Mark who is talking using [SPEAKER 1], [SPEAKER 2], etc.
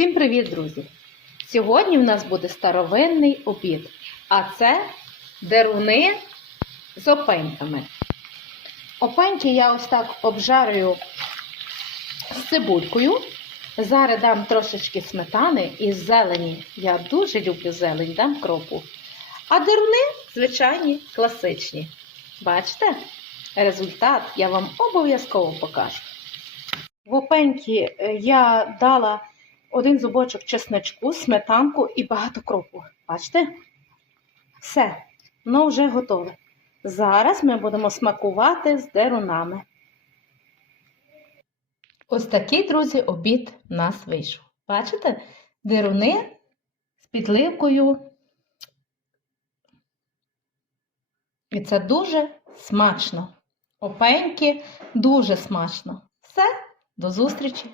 [SPEAKER 1] Всім привіт, друзі! Сьогодні в нас буде старовинний обід, а це деруни з опеньками. Опеньки я ось так обжарюю з цибулькою. Зараз дам трошечки сметани і зелені. Я дуже люблю зелень, дам кропу. А деруни звичайні, класичні. Бачите? Результат я вам обов'язково покажу. В опеньки е, я дала один зубочок чесночку, сметанку і багато кропу. Бачите? Все, воно вже готове. Зараз ми будемо смакувати з дерунами. Ось такий, друзі, обід в нас вийшов. Бачите? Деруни з підливкою. І це дуже смачно. Опеньки дуже смачно. Все, до зустрічі!